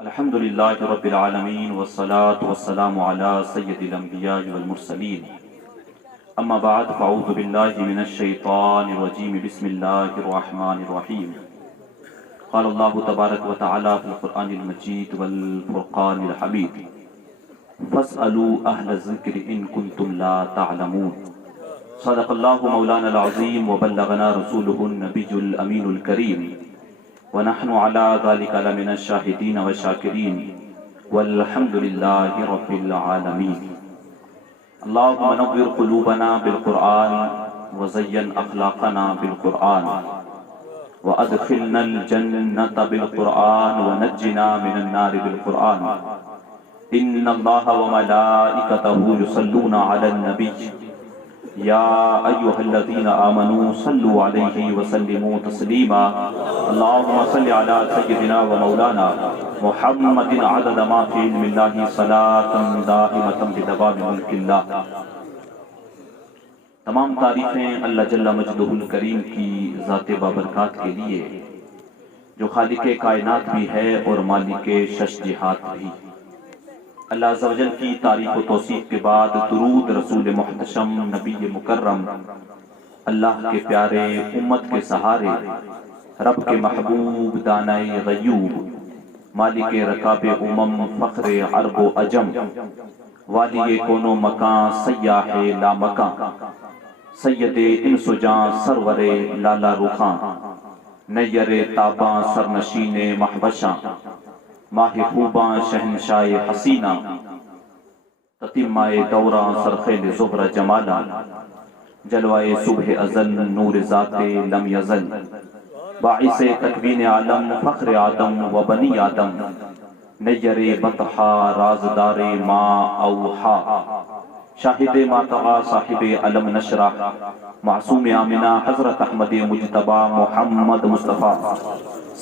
الحمد للہ رب العالمین والصلاة والسلام علی سید الانبیاء والمرسلین اما بعد فاعوذ باللہ من الشیطان الرجیم بسم اللہ الرحمن الرحیم قال اللہ تبارک و تعالی فی القرآن المجید والفرقان الحمید فاسألوا اہل الذکر ان کنتم لا تعلمون صدق اللہ مولانا العظیم وبلغنا رسولہ النبی الامین الکریم ونحن على ذلك لمن الشاهدين والشاكرين والحمد لله رب العالمين اللهم نور قلوبنا بالقرآن وزين أخلاقنا بالقرآن وأدخلنا الجنة بالقرآن ونجنا من النار بالقرآن إن الله وملائكته يصلون على النبي يا أيها الذين آمنوا صلوا عليه وسلموا تسليما اللهم صل على سيدنا ومولانا محمد عدد ما في علم الله صلاة دائمة بدوام ملك الله۔ تمام تعریفیں اللہ جل مجدہ الکریم کی ذات بابرکات کے لیے جو خالق کائنات بھی ہے اور مالک شش جہات بھی۔ اللہ عز و جل کی تعریف و توصیف کے بعد درود رسول محتشم نبی مکرم اللہ کے پیارے امت کے سہارے رب کے محبوب دانائے غیوب مالک رکاب فخر عرب و عجم والی کون و مکان سیاح لا مکان سید انس و جان سرور لالا رخاں نیر تاباں سرنشین محبشاں ماہ خوباں شہنشاہ حسینہ تتمہ دوراں سرخیل زہرہ جمالا جلوائے صبح ازل نور ذات لم یزل باعث تکوین عالم فخر آدم و بنی آدم نیر بطحا رازدار ما اوحا شاہد ماتغا صاحب علم نشرح معصوم آمنہ حضرت احمد مجتبہ محمد مصطفیٰ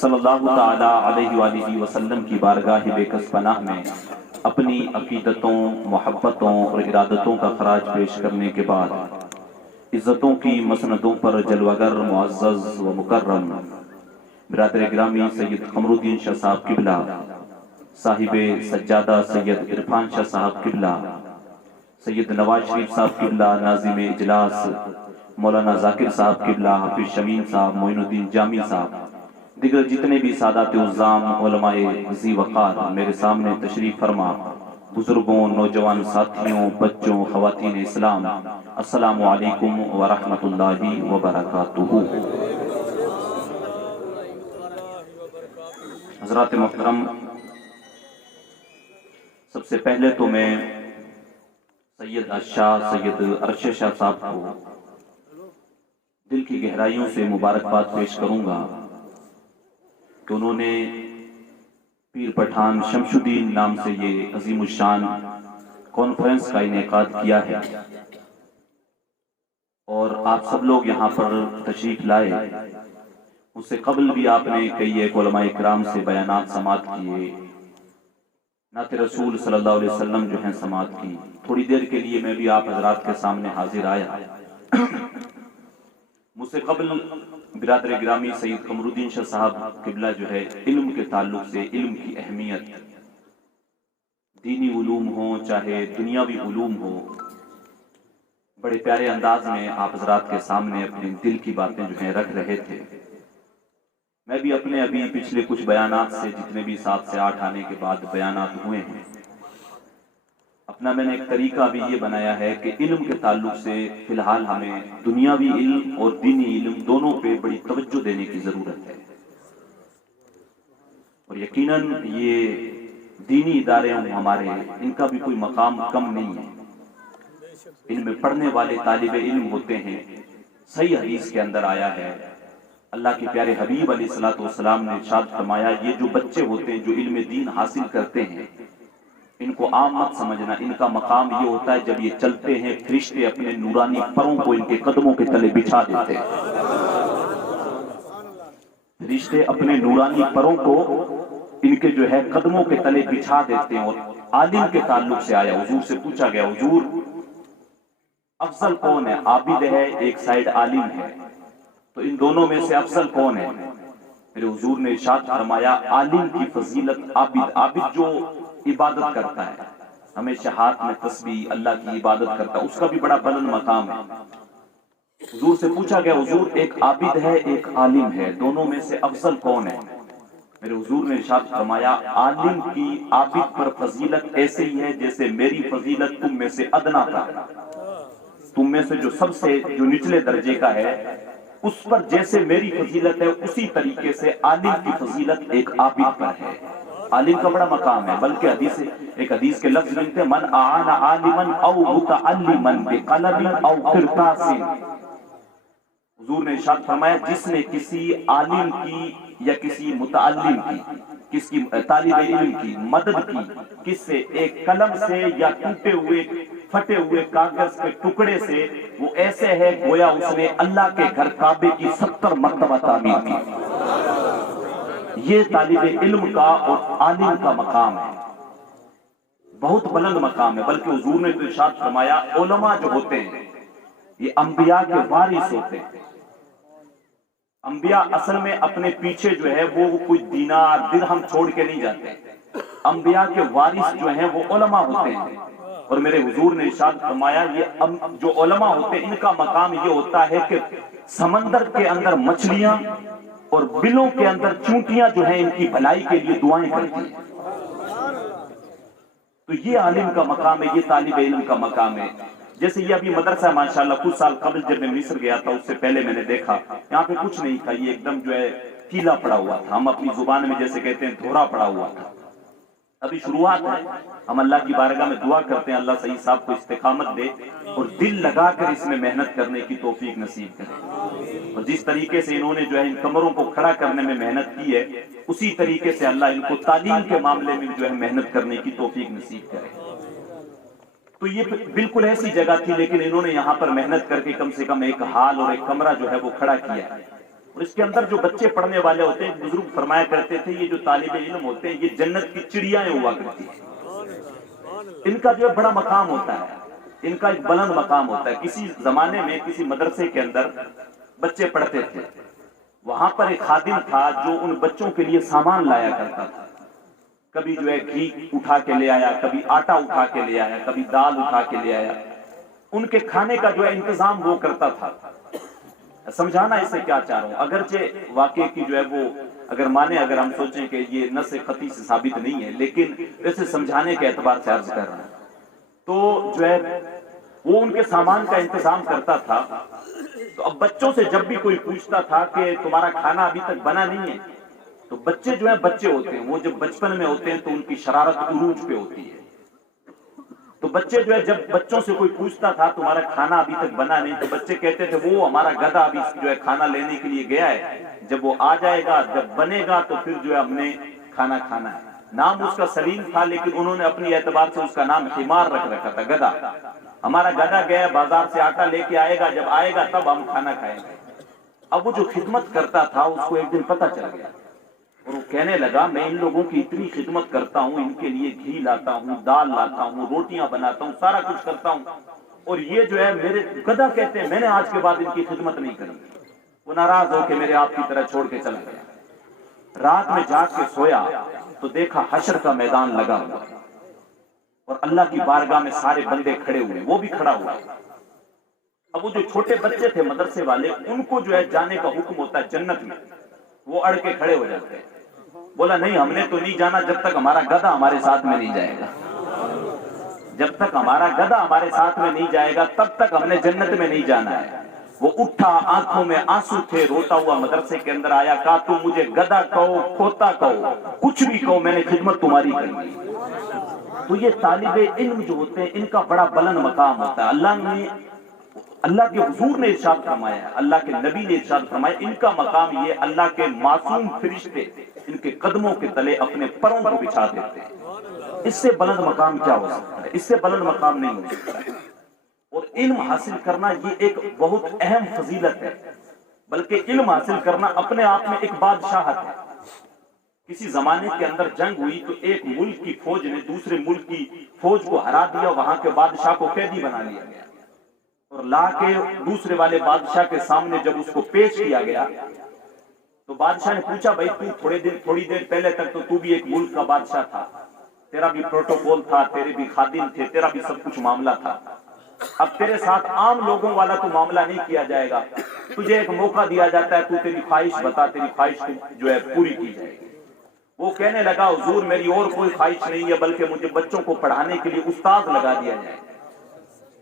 صلی اللہ تعالیٰ علیہ وآلہ وسلم کی بارگاہ بے کس پناہ میں اپنی عقیدتوں محبتوں اور ارادتوں کا خراج پیش کرنے کے بعد عزتوں کی مسندوں پر جلوگر معزز و مکرم برادر گرامی سید قمر الدین شاہ صاحب قبلہ صاحب سجادہ سید عرفان شاہ صاحب قبلہ سید نواز شریف صاحب قبلہ ناظم اجلاس مولانا ذاکر صاحب قبلہ حافظ شمین صاحب معین الدین جامی صاحب دیگر جتنے بھی سادات عظام علماء ذی وقار میرے سامنے تشریف فرما بزرگوں نوجوان ساتھیوں بچوں خواتین اسلام السلام علیکم ورحمۃ اللہ وبرکاتہ۔ حضرات محترم، سب سے پہلے تو میں سید اشاہ سید ارشد شاہ صاحب کو دل کی گہرائیوں سے مبارکباد پیش کروں گا کہ انہوں نے پیر پٹھان شمس الدین نام سے یہ عظیم الشان کانفرنس کا انعقاد کیا ہے اور آپ سب لوگ یہاں پر تشریف لائے۔ اس سے قبل بھی آپ نے کئی ایک علماء اکرام سے بیانات سماعت کیے، نعت رسول صلی اللہ علیہ وسلم جو ہیں سماعت کی۔ تھوڑی دیر کے لیے میں بھی آپ حضرات کے سامنے حاضر آیا۔ مجھ سے قبل برادر گرامی سید قمر الدین شاہ صاحب قبلہ جو ہے علم کے تعلق سے علم کی اہمیت، دینی علوم ہوں چاہے دنیاوی علوم ہو، بڑے پیارے انداز میں آپ حضرات کے سامنے اپنے دل کی باتیں جو ہیں رکھ رہے تھے۔ میں بھی اپنے ابھی پچھلے کچھ بیانات سے جتنے بھی 7 سے 8 آنے کے بعد بیانات ہوئے ہیں، اپنا میں نے ایک طریقہ بھی یہ بنایا ہے کہ علم کے تعلق سے فی الحال ہمیں دنیاوی علم اور دینی علم دونوں پہ بڑی توجہ دینے کی ضرورت ہے، اور یقیناً یہ دینی ادارے ہمارے ان کا بھی کوئی مقام کم نہیں ہے۔ ان میں پڑھنے والے طالب علم ہوتے ہیں۔ صحیح حدیث کے اندر آیا ہے، اللہ کے پیارے حبیب علیہ الصلوۃ والسلام نے ارشاد فرمایا، یہ جو بچے ہوتے ہیں جو علم دین حاصل کرتے ہیں ان کو عام مت سمجھنا، ان کا مقام یہ ہوتا ہے جب یہ چلتے ہیں فرشتے اپنے نورانی پروں کو ان کے قدموں کے تلے بچھا دیتے ہیں۔ فرشتے اپنے نورانی پروں کو ان کے جو ہے قدموں کے تلے بچھا دیتے ہیں۔ اور عالم کے تعلق سے آیا، حضور سے پوچھا گیا، حضور افضل کون ہے؟ عابد ہے، ایک سائیڈ عالم ہے، تو ان دونوں میں سے افضل کون ہے؟ میرے حضور نے ارشاد فرمایا عالم کی فضیلت عابد جو عبادت کرتا ہے، ہمیشہ ہاتھ میں تسبیح اللہ کی عبادت کرتا ہے، اس کا بھی بڑا بلند مقام ہے۔ حضور سے پوچھا گیا حضور ایک عابد ہے ایک عالم ہے، دونوں میں سے افضل کون ہے؟ میرے حضور نے ارشاد فرمایا عالم کی عابد پر فضیلت ایسے ہی ہے جیسے میری فضیلت تم میں سے ادنا پر، تم میں سے جو سب سے جو نچلے درجے کا ہے اس پر جیسے میری فضیلت ہے اسی طریقے سے عالم کی فضیلت ایک عابد پر ہے۔ عالم کا بڑا مقام ہے، بلکہ ایک حدیث کے لفظ ملتے ہیں من اعان عالما او متعلما بقلم او قرطاس، حضور نے ارشاد فرمایا جس نے کسی عالم کی یا کسی متعلم کی، کس کی طالب علم کی مدد کی، کس سے ایک قلم سے یا ٹوٹے ہوئے پھٹے ہوئے کاغذ کے ٹکڑے سے، وہ ایسے ہے گویا اس نے اللہ کے گھر کعبے کی 70 مرتبہ تعمیر کی۔ یہ طالب علم کا اور عالم کا مقام ہے، بہت بلند مقام ہے۔ بلکہ حضور نے تو ارشاد فرمایا علماء جو ہوتے ہیں یہ انبیاء کے وارث ہوتے ہیں۔ انبیاء اصل میں اپنے پیچھے جو ہے وہ کوئی دینار درہم چھوڑ کے نہیں جاتے، انبیاء کے وارث جو ہیں وہ علماء ہوتے ہیں۔ اور میرے حضور نے ارشاد فرمایا یہ جو علماء ہوتے ہیں ان کا مقام یہ ہوتا ہے کہ سمندر کے اندر مچھلیاں اور بلوں کے اندر چونٹیاں جو ہیں ان کی بھلائی کے لیے دعائیں کرتی ہیں۔ تو یہ عالم کا مقام ہے، یہ طالب علم کا مقام ہے۔ جیسے یہ ابھی مدرسہ ماشاءاللہ کچھ سال قبل جب میں مصر گیا تھا اس سے پہلے میں نے دیکھا یہاں پہ کچھ نہیں تھا، یہ ایک دم جو ہے کیلا پڑا ہوا تھا، ہم اپنی زبان میں جیسے کہتے ہیں دھورا پڑا ہوا تھا۔ ابھی شروعات ہے، ہم اللہ کی بارگاہ میں دعا کرتے ہیں اللہ سعید صاحب کو استقامت دے اور دل لگا کر اس میں محنت کرنے کی توفیق نصیب کرے، اور جس طریقے سے انہوں نے جو ہے ان کمروں کو کھڑا کرنے میں محنت کی ہے اسی طریقے سے اللہ ان کو تعلیم کے معاملے میں جو ہے محنت کرنے کی توفیق نصیب کرے۔ تو یہ بالکل ایسی جگہ تھی لیکن انہوں نے یہاں پر محنت کر کے کم سے کم ایک ہال اور ایک کمرہ جو ہے وہ کھڑا کیا ہے، اور اس کے اندر جو بچے پڑھنے والے ہوتے ہیں بزرگ فرمایا کرتے تھے یہ جو طالب علم ہوتے ہیں یہ جنت کی چڑیاں ہوا کرتی ہیں، ان کا جو بڑا مقام ہوتا ہے، ان کا ایک بلند مقام ہوتا ہے۔ کسی زمانے میں کسی مدرسے کے اندر بچے پڑھتے تھے، وہاں پر ایک خادم تھا جو ان بچوں کے لیے سامان لایا کرتا تھا، کبھی جو ہے گھی اٹھا کے لے آیا، کبھی آٹا اٹھا کے لے آیا، کبھی دال اٹھا کے لے آیا، ان کے کھانے کا جو ہے انتظام وہ کرتا تھا۔ سمجھانا اسے کیا چاہ رہا ہوں، اگرچہ واقعے کی جو ہے وہ اگر ہم سوچیں کہ یہ نص قطعی سے ثابت نہیں ہے لیکن اسے سمجھانے کے اعتبار سے عرض کر رہا ہوں، تو جو ہے وہ ان کے سامان کا انتظام کرتا تھا۔ تو اب بچوں سے جب بھی کوئی پوچھتا تھا کہ تمہارا کھانا ابھی تک بنا نہیں ہے، تو بچے جو ہیں بچے ہوتے ہیں وہ جب بچپن میں ہوتے ہیں تو ان کی شرارت عروج پہ ہوتی ہے، تو بچے جو ہے جب بچوں سے کوئی پوچھتا تھا تمہارا کھانا ابھی تک بنا نہیں، تو بچے کہتے تھے وہ ہمارا گدھا ابھی جو ہے کھانا لینے کے لیے گیا ہے، جب وہ آ جائے گا جب بنے گا تو پھر جو ہے ہم نے کھانا کھانا ہے۔ نام اس کا سلیم تھا لیکن انہوں نے اپنی اعتبار سے اس کا نام حمار رکھ رکھا تھا، گدھا۔ ہمارا گدھا گیا بازار سے آٹا لے کے آئے گا، جب آئے گا تب ہم کھانا کھائیں گے۔ اب وہ جو خدمت کرتا تھا اس کو ایک دن پتہ چل گیا اور وہ کہنے لگا میں ان لوگوں کی اتنی خدمت کرتا ہوں، ان کے لیے گھی لاتا ہوں، دال لاتا ہوں، روٹیاں بناتا ہوں، سارا کچھ کرتا ہوں، اور یہ جو ہے میرے گدھا کہتے ہیں میں نے آج کے بعد ان کی خدمت نہیں کروں۔ وہ ناراض ہو کے میرے آپ کی طرح چھوڑ کے چلا گیا۔ رات میں جاگ کے سویا تو دیکھا حشر کا میدان لگا ہوا اور اللہ کی بارگاہ میں سارے بندے کھڑے ہوئے، وہ بھی کھڑا ہوا۔ اب وہ جو چھوٹے بچے تھے مدرسے والے ان کو جو ہے جانے کا حکم ہوتا ہے جنت میں، وہ اڑ کے کھڑے ہو جاتے ہیں، بولا نہیں ہم نے تو نہیں جانا جب تک ہمارا گدھا ہمارے ساتھ میں نہیں جائے گا، جب تک ہمارا گدھا ہمارے ساتھ میں نہیں جائے گا تب تک ہم نے جنت میں نہیں جانا ہے۔ وہ اٹھا، آنکھوں میں آنسو تھے، روتا ہوا مدرسے کے اندر آیا، کہا تم مجھے گدھا کہو، کھوتا کہو، کچھ بھی کہو، میں نے خدمت تمہاری کرنی۔ تو یہ طالب علم جو ہوتے ہیں ان کا بڑا بلند مقام ہوتا ہے۔ اللہ کے حضور نے ارشاد فرمایا ہے، اللہ کے نبی نے ارشاد فرمایا ان کا مقام یہ اللہ کے معصوم فرشتے ان کے قدموں کے تلے اپنے پروں کو بچھا دیتے ہیں۔ اس سے بلند مقام کیا ہو سکتا ہے؟ اس سے بلند مقام نہیں ہو سکتا ہے۔ اور علم حاصل کرنا یہ ایک بہت اہم فضیلت ہے، بلکہ علم حاصل کرنا اپنے آپ میں ایک بادشاہت ہے۔ کسی زمانے کے اندر جنگ ہوئی تو ایک ملک کی فوج نے دوسرے ملک کی فوج کو ہرا دیا، وہاں کے بادشاہ کو قیدی بنا لیا گیا اور لا کے دوسرے والے بادشاہ کے سامنے جب اس کو پیش کیا گیا تو بادشاہ نے پوچھا بھائی تو تھوڑی دیر پہلے تک تو تو بھی ایک ملک کا بادشاہ تھا، تیرا بھی پروٹوکول تھا، تیرے بھی خادم تھے، تیرا بھی سب کچھ معاملہ تھا، اب تیرے ساتھ عام لوگوں والا تو معاملہ نہیں کیا جائے گا، تجھے ایک موقع دیا جاتا ہے، تو تیری خواہش بتا، تیری خواہش جو ہے پوری کی جائے گی۔ وہ کہنے لگا حضور میری اور کوئی خواہش نہیں ہے، بلکہ مجھے بچوں کو پڑھانے کے لیے استاد لگا دیا جائے۔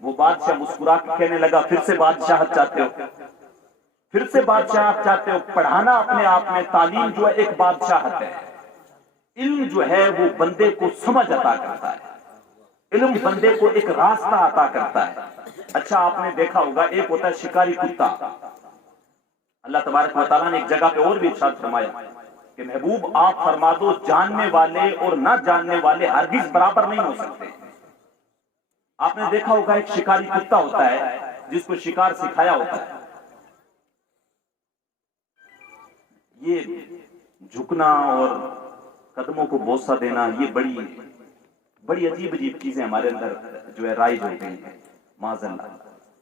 وہ بادشاہ مسکرا کے کہنے لگا پھر سے بادشاہت چاہتے ہو؟ پھر سے بادشاہت چاہتے ہو؟ پڑھانا اپنے آپ میں، تعلیم جو ہے ایک بادشاہت ہے۔ علم جو ہے وہ بندے کو سمجھ عطا کرتا ہے، علم بندے کو ایک راستہ عطا کرتا ہے۔ اچھا آپ نے دیکھا ہوگا ایک ہوتا ہے شکاری کتا، اللہ تبارک و تعالیٰ نے ایک جگہ پہ اور بھی ارشاد فرمایا کہ محبوب آپ فرما دو جاننے والے اور نہ جاننے والے ہرگز برابر نہیں ہو سکتے۔ آپ نے دیکھا ہوگا ایک شکاری کتا ہوتا ہے جس کو شکار سکھایا ہوتا ہے، یہ جھکنا اور قدموں کو بوسہ دینا، یہ بڑی عجیب چیزیں ہمارے اندر جو ہے رائج ہو گئی ہیں، معاذ اللہ۔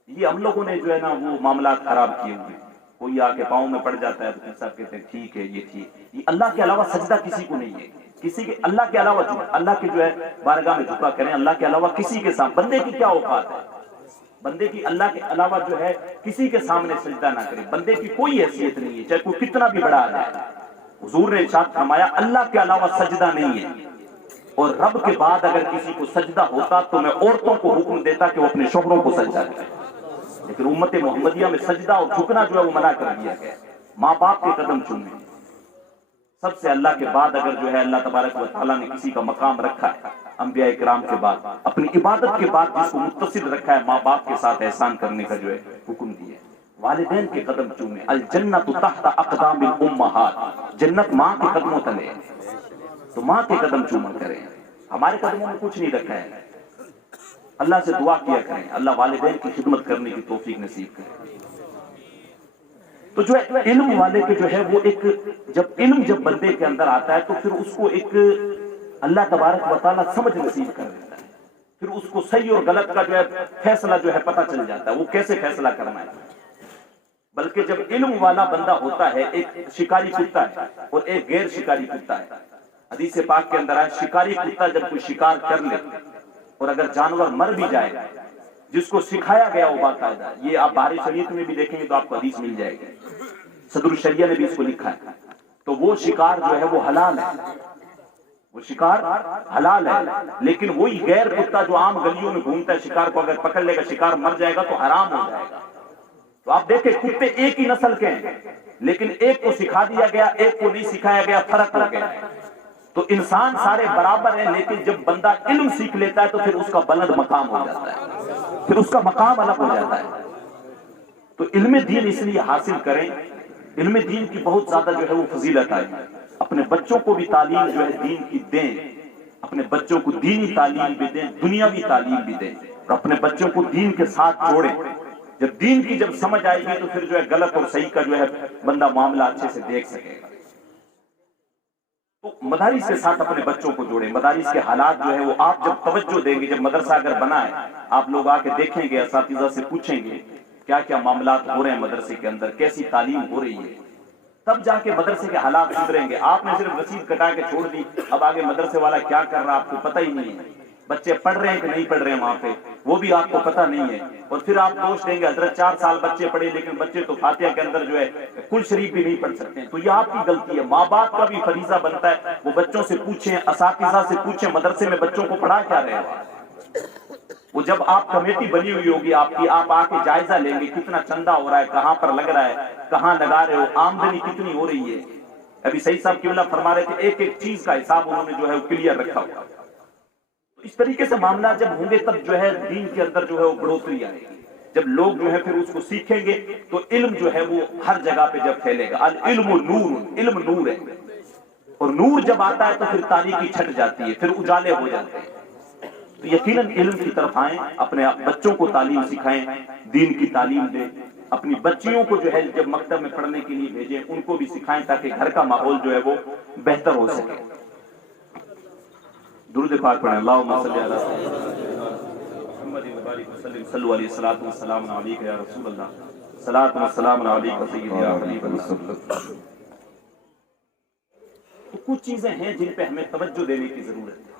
یہ ہم لوگوں نے جو ہے نا وہ معاملات خراب کیے ہوئے، کوئی آ کے پاؤں میں پڑ جاتا ہے تو سب کہتے ہیں ٹھیک ہے یہ ٹھیک۔ یہ اللہ کے علاوہ سجدہ کسی کو نہیں ہے، کسی کے اللہ کے علاوہ اللہ کے جو ہے بارگاہ میں جھکا کریں، اللہ کے علاوہ کسی کے سامنے، بندے کی کیا اوقات ہے، بندے کی اللہ کے علاوہ جو ہے کسی کے سامنے سجدہ نہ کرے، بندے کی کوئی حیثیت نہیں ہے، چاہے کوئی کتنا بھی بڑا آ جائے۔ حضور نے ارشاد فرمایا اللہ کے علاوہ سجدہ نہیں ہے، اور رب کے بعد اگر کسی کو سجدہ ہوتا تو میں عورتوں کو حکم دیتا کہ وہ اپنے شوہروں کو سجدہ کریں، لیکن امت محمدیہ میں سجدہ اور جھکنا جو ہے وہ منع کر دیا گیا۔ ماں باپ کے قدم چومنے، سب سے اللہ کے بعد اگر جو ہے اللہ تبارک و تعالیٰ نے کسی کا مقام رکھا ہے انبیاء کرام کے بعد، اپنی عبادت کے بعد جس کو متصل رکھا ہے، ماں باپ کے ساتھ احسان کرنے کا جو ہے حکم دیا ہے۔ والدین کے قدم چومنے، الجنت تحت اقدام الامہات، جنت ماں کے قدموں تلے ہے، تو ماں کے قدم چوما کریں۔ ہمارے قدموں میں کچھ نہیں رکھا ہے، اللہ سے دعا کیا کریں اللہ والدین کی خدمت کرنے کی توفیق نصیب کرے۔ تو جو ہے علم والے کے جو ہے وہ ایک جب بندے کے اندر آتا ہے تو پھر اس کو ایک اللہ تبارک و تعالیٰ سمجھ نصیب کر دیتا ہے، پھر اس کو صحیح اور غلط کا جو ہے فیصلہ جو ہے پتہ چل جاتا ہے، وہ کیسے فیصلہ کرنا ہے۔ بلکہ جب علم والا بندہ ہوتا ہے، ایک شکاری کتا ہے اور ایک غیر شکاری کتا ہے، حدیث پاک کے اندر ہے شکاری کتا جب کوئی شکار کر لے اور اگر جانور مر بھی جائے، جس کو سکھایا گیا وہ باقاعدہ، یہ آپ بحر شریعت میں بھی دیکھیں گے تو آپ کو حدیث مل جائے گی، صدر الشریعہ نے بھی اس کو لکھا ہے، تو وہ شکار جو ہے وہ حلال ہے، وہ شکار حلال ہے۔ لیکن وہی غیر کتا جو عام گلیوں میں گھومتا ہے، شکار کو اگر پکڑ لے گا شکار مر جائے گا تو حرام ہو جائے گا۔ تو آپ دیکھیں کتے ایک ہی نسل کے ہیں، لیکن ایک کو سکھا دیا گیا، ایک کو نہیں سکھایا گیا، فرق ہو گیا۔ تو انسان سارے برابر ہیں، لیکن جب بندہ علم سیکھ لیتا ہے تو پھر اس کا بلند مقام ہو جاتا ہے، پھر اس کا مقام الگ ہو جاتا ہے۔ تو علم دین اس لیے حاصل کریں، علم دین کی بہت زیادہ جو ہے وہ فضیلت ہے۔ اپنے بچوں کو بھی تعلیم جو ہے دین کی دیں، اپنے بچوں کو دینی تعلیم بھی دیں، دنیاوی تعلیم بھی دیں، اور اپنے بچوں کو دین کے ساتھ جوڑیں۔ جب دین کی جب سمجھ آئے گی تو پھر جو ہے غلط اور صحیح کا جو ہے بندہ معاملہ اچھے سے دیکھ سکے گا۔ تو مدارس کے ساتھ اپنے بچوں کو جوڑیں، مدارس کے حالات جو ہے وہ آپ جب توجہ دیں گے، جب مدرسہ اگر بنا ہے آپ لوگ آ کے دیکھیں گے، اساتذہ سے پوچھیں گے کیا کیا معاملات ہو رہے ہیں مدرسے کے اندر، کیسی تعلیم ہو رہی ہے، تب جا کے مدرسے کے حالات سدھریں گے۔ آپ نے صرف رسید کٹا کے چھوڑ دی، اب آگے مدرسے والا کیا کر رہا آپ کو پتہ ہی نہیں ہے، بچے پڑھ رہے ہیں کہ نہیں پڑھ رہے ہیں وہاں پہ وہ بھی آپ کو پتہ نہیں ہے، اور پھر آپ دوش دیں گے حضرت 4 سال بچے پڑھے لیکن بچے تو فاتحہ کے اندر جو ہے کل شریف بھی نہیں پڑھ سکتے ہیں۔ تو یہ آپ کی غلطی ہے۔ ماں باپ کا بھی فریضہ بنتا ہے وہ بچوں سے پوچھیں، اساتذہ سے پوچھیں مدرسے میں بچوں کو پڑھا کیا رہے ہو۔ وہ جب آپ کمیٹی بنی ہوئی ہوگی آپ کی، آپ آ کے جائزہ لیں گے کتنا چندہ ہو رہا ہے، کہاں پر لگ رہا ہے، کہاں لگا رہے ہو، آمدنی کتنی ہو رہی ہے۔ ابھی سعید صاحب قبلہ فرما رہے تھے ایک ایک چیز کا حساب انہوں نے جو ہے وہ کلیئر رکھا ہوا۔ اس طریقے سے معاملات جب ہوں گے تب جو ہے دین کے اندر جو ہے وہ بڑھوتری آئے گی۔ جب لوگ جو ہے پھر اس کو سیکھیں گے تو علم جو ہے وہ ہر جگہ پہ جب پھیلے گا۔ العلم نور، علم نور ہے، اور نور جب آتا ہے تو پھر تاریکی چھٹ جاتی ہے، پھر اجالے ہو جاتے ہیں۔ تو یقیناً علم کی طرف آئیں، اپنے بچوں کو تعلیم سکھائیں، دین کی تعلیم دیں، اپنی بچیوں کو جو ہے جب مکتب میں پڑھنے کے لیے بھیجیں ان کو بھی سکھائیں تاکہ گھر کا ماحول جو ہے وہ بہتر ہو سکے۔ درود پاک پڑھیں، اللہم صلی علی سیدنا محمد وبارک وسلم، صلو علیہ الصلوۃ والسلام علیک یا رسول اللہ، صلاۃ و سلام علیک سیدی یا حبیب اللہ۔ کچھ چیزیں ہیں جن پہ ہمیں توجہ دینے کی ضرورت ہے.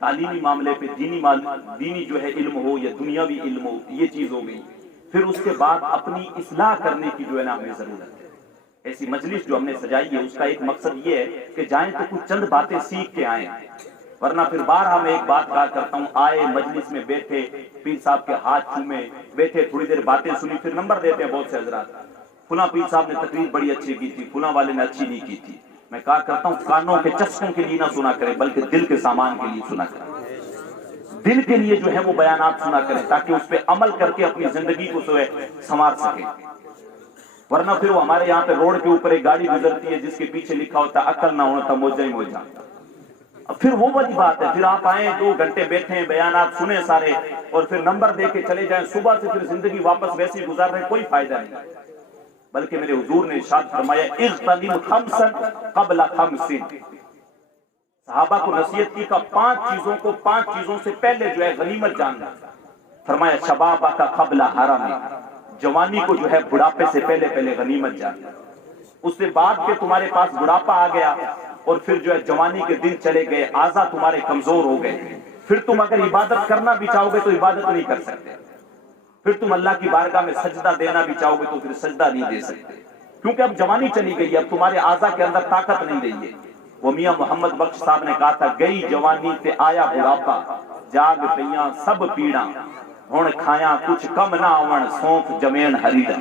تعلیمی معاملے پہ دینی جو ہے علم ہو یا دنیاوی علم ہو, یہ چیز ہو گئی. پھر اس کے بعد اپنی اصلاح کرنے کی جو ہے نا ہمیں ضرورت ہے. ایسی مجلس جو ہم نے سجائی ہے اس کا ایک مقصد یہ ہے کہ جائیں تو کچھ چند باتیں سیکھ کے آئیں, ورنہ پھر بارہا میں ایک بات کہا کرتا ہوں, آئے مجلس میں بیٹھے, پیر صاحب کے ہاتھ چومے, بیٹھے تھوڑی دیر باتیں سنی, پھر نمبر دیتے ہیں بہت سے حضرات, فلاں پیر صاحب نے تقریر بڑی اچھی کی تھی, فلاں والے نے اچھی نہیں کی تھی. میں کہا کرتا ہوں کانوں کے چسکوں کے لیے نہ سنا کریں بلکہ دل کے سامان کے لیے سنا کریں, دل کے لیے جو ہے وہ بیانات سنا کریں تاکہ اس پہ عمل کر کے اپنی زندگی کو سنوار سکیں. ورنہ پھر وہ ہمارے یہاں پہ روڈ کے اوپر ایک گاڑی گزرتی ہے جس کے پیچھے لکھا ہوتا ہے عقل نہ ہونا تھا موجہ ہی موجہ. پھر وہ والی بات ہے, پھر آپ آئیں 2 گھنٹے بیٹھیں بیانات سنیں سارے اور پھر نمبر دے کے چلے جائیں, صبح سے پھر زندگی واپس ویسی گزار رہے, کوئی فائدہ نہیں. بلکہ میرے حضور نے ارشاد فرمایا اغتنم خمسا قبل خمس, صحابہ کو نصیحت کی کہ 5 چیزوں سے پہلے جو ہے غنیمت جاننا. فرمایا شبابک قبل حرم, جوانی کو جو ہے بڑھاپے سے پہلے غنیمت جاننا. اس سے بعد کہ تمہارے پاس بڑھاپا آ گیا اور پھر جو ہے جوانی کے دن چلے گئے, اعضاء تمہارے کمزور ہو گئے, پھر تم اگر عبادت کرنا بھی چاہو گے تو عبادت نہیں کر سکتے. پھر تم اللہ کی بارگاہ میں سجدہ دینا بھی چاہو گے تو پھر سجدہ نہیں دے سکتے, کیونکہ اب جوانی چلی گئی, اب تمہارے اعضاء کے اندر طاقت نہیں رہی ہے. وہ میاں محمد بخش صاحب نے کہا تھا گئی جوانی تے آیا بڑھاپا, جاگ پیاں سب پیڑاں, ہن کھایاں کچھ کم نہ آون سونف جمین ہریڑا.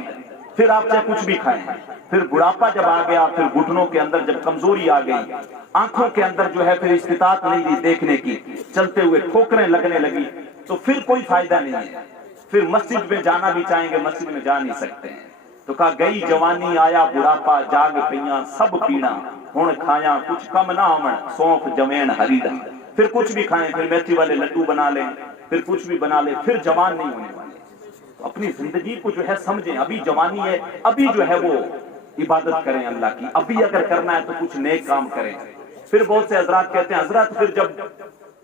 پھر آپ چاہے کچھ بھی کھائیں, پھر بڑھاپا جب آ گیا, پھر گھٹنوں کے اندر جب کمزوری آ گئی, آنکھوں کے اندر جو ہے پھر استطاعت نہیں رہی دیکھنے کی, چلتے ہوئے ٹھوکریں لگنے لگی, تو پھر کوئی فائدہ نہیں ہے. پھر مسجد میں جانا بھی چاہیں گے مسجد میں جا نہیں سکتے ہیں. تو کہا گئی جوانی آیا بڑھاپا, جاگ پیاں سب پیڑاں, ہن کھایاں کچھ کم نہ آون سونف جمین ہریڑا. پھر کچھ بھی کھائیں, پھر میتھی والے لڈو بنا لیں, پھر کچھ بھی بنا لیں, پھر جوان نہیں ہونے والے. تو اپنی زندگی کو جو ہے سمجھیں, ابھی جوانی ہے, ابھی جو ہے وہ عبادت کریں اللہ کی, ابھی اگر کرنا ہے تو کچھ نیک کام کریں. پھر بہت سے حضرات کہتے ہیں حضرت پھر جب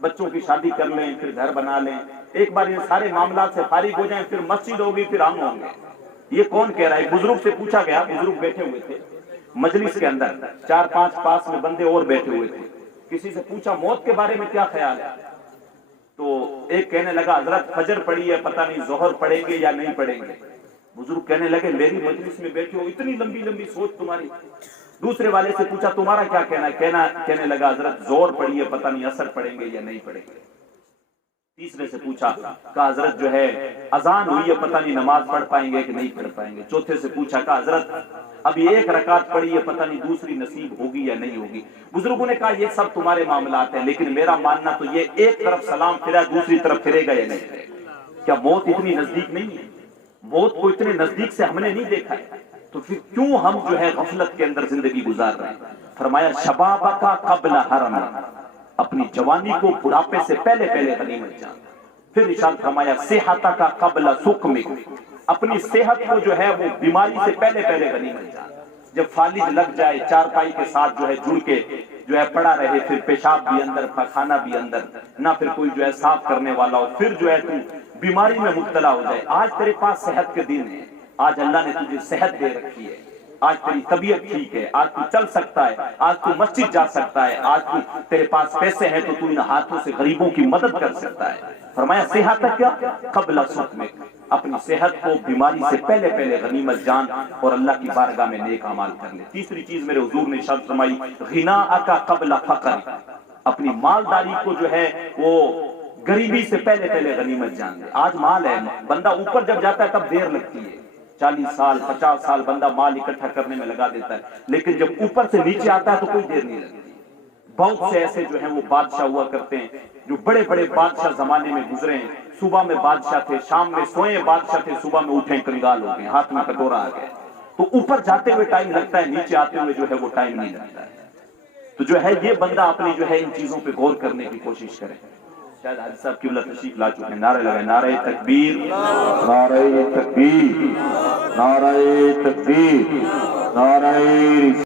بچوں کی شادی کر لیں, پھر گھر بنا لیں, ایک بار یہ سارے معاملات سے فارغ ہو جائیں, پھر مسجد ہوگی, پھر ہم ہوں گے. یہ کون کہہ رہا ہے؟ بزرگ سے پوچھا گیا, بزرگ بیٹھے ہوئے تھے مجلس کے اندر, 4-5 پاس میں بندے اور بیٹھے ہوئے تھے. کسی سے پوچھا موت کے بارے میں کیا خیال ہے, تو ایک کہنے لگا حضرت فجر پڑھی ہے, پتہ نہیں ظہر پڑھیں گے یا نہیں پڑھیں گے. بزرگ کہنے لگے میری مجلس میں بیٹھے ہو, اتنی لمبی لمبی سوچ تمہاری. دوسرے والے سے پوچھا تمہارا کیا کہنا ہے, کہنے لگا حضرت زور پڑھی ہے, پتہ نہیں اثر پڑھیں گے یا نہیں پڑھیں گے. تیسرے سے پوچھا, کہا حضرت جو ہے اذان ہوئی ہے, پتہ نہیں نماز پڑھ پائیں گے کہ نہیں پڑھ پائیں گے. چوتھے سے پوچھا, کہا حضرت ابھی 1 رکعت پڑھی ہے, پتہ نہیں دوسری نصیب ہوگی یا نہیں ہوگی. بزرگوں نے کہا یہ سب تمہارے معاملات ہیں, لیکن میرا ماننا تو یہ ایک طرف سلام پھرا دوسری طرف پھرے گا یا نہیں پھرے گا. کیا موت اتنی نزدیک نہیں ہے؟ موت کو اتنے نزدیک سے ہم نے نہیں دیکھا ہے, تو پھر کیوں ہم جو ہے غفلت کے اندر زندگی گزار رہے ہیں. فرمایا شبابک قبل حرم, اپنی جوانی کو بڑھاپے سے پہلے غنیمت جان. پھر ارشاد فرمایا صحتک قبل سقمک, اپنی صحت کو جو ہے وہ بیماری سے پہلے غنیمت جان. جب فالج لگ جائے, چارپائی کے ساتھ جو ہے جڑ کے جو ہے پڑا رہے, پھر پیشاب بھی اندر, پخانہ بھی اندر, نہ پھر کوئی جو ہے صاف کرنے والا ہو, پھر جو ہے تو بیماری میں مبتلا ہو جائے. آج تیرے پاس صحت کے دن ہے, آج اللہ نے تجھے صحت دے رکھی ہے, آج تیری طبیعت ٹھیک ہے, آج تو چل سکتا ہے, آج تو مسجد جا سکتا ہے, آج تو تیرے پاس پیسے ہیں تو تو ان ہاتھوں سے غریبوں کی مدد کر سکتا ہے. فرمایا صحتک قبل سقمک, اپنی صحت کو بیماری سے پہلے غنیمت جان اور اللہ کی بارگاہ میں نیک اعمال کر لے. تیسری چیز میرے حضور نے ارشاد فرمائی غناءک قبل فقر, اپنی مالداری کو جو ہے وہ غریبی سے پہلے غنیمت جان لے. آج مال ہے, بندہ اوپر جب جاتا ہے تب دیر لگتی ہے, 40 سال 50 سال بندہ مال اکٹھا کرنے میں لگا دیتا ہے, لیکن جب اوپر سے نیچے آتا ہے تو کوئی دیر نہیں لگتی. بہت سے ایسے جو ہیں وہ بادشاہ ہوا کرتے ہیں, جو بڑے بادشاہ زمانے میں گزرے ہیں. صبح میں بادشاہ تھے, شام میں سوئے بادشاہ تھے, صبح میں اٹھیں کنگال ہو گئے, ہاتھ میں کٹورا آ گیا. تو اوپر جاتے ہوئے ٹائم لگتا ہے, نیچے آتے ہوئے جو ہے وہ ٹائم نہیں لگتا ہے. تو جو ہے یہ بندہ اپنی جو ہے ان چیزوں پہ غور کرنے کی کوشش کرے. شاید حاجی صاحب قبلہ تشریف لا چکے ہیں. نعرے لگائے, نعرہ تکبیر, نعرہ تکبیر, نعرہ تکبیر, نعرہ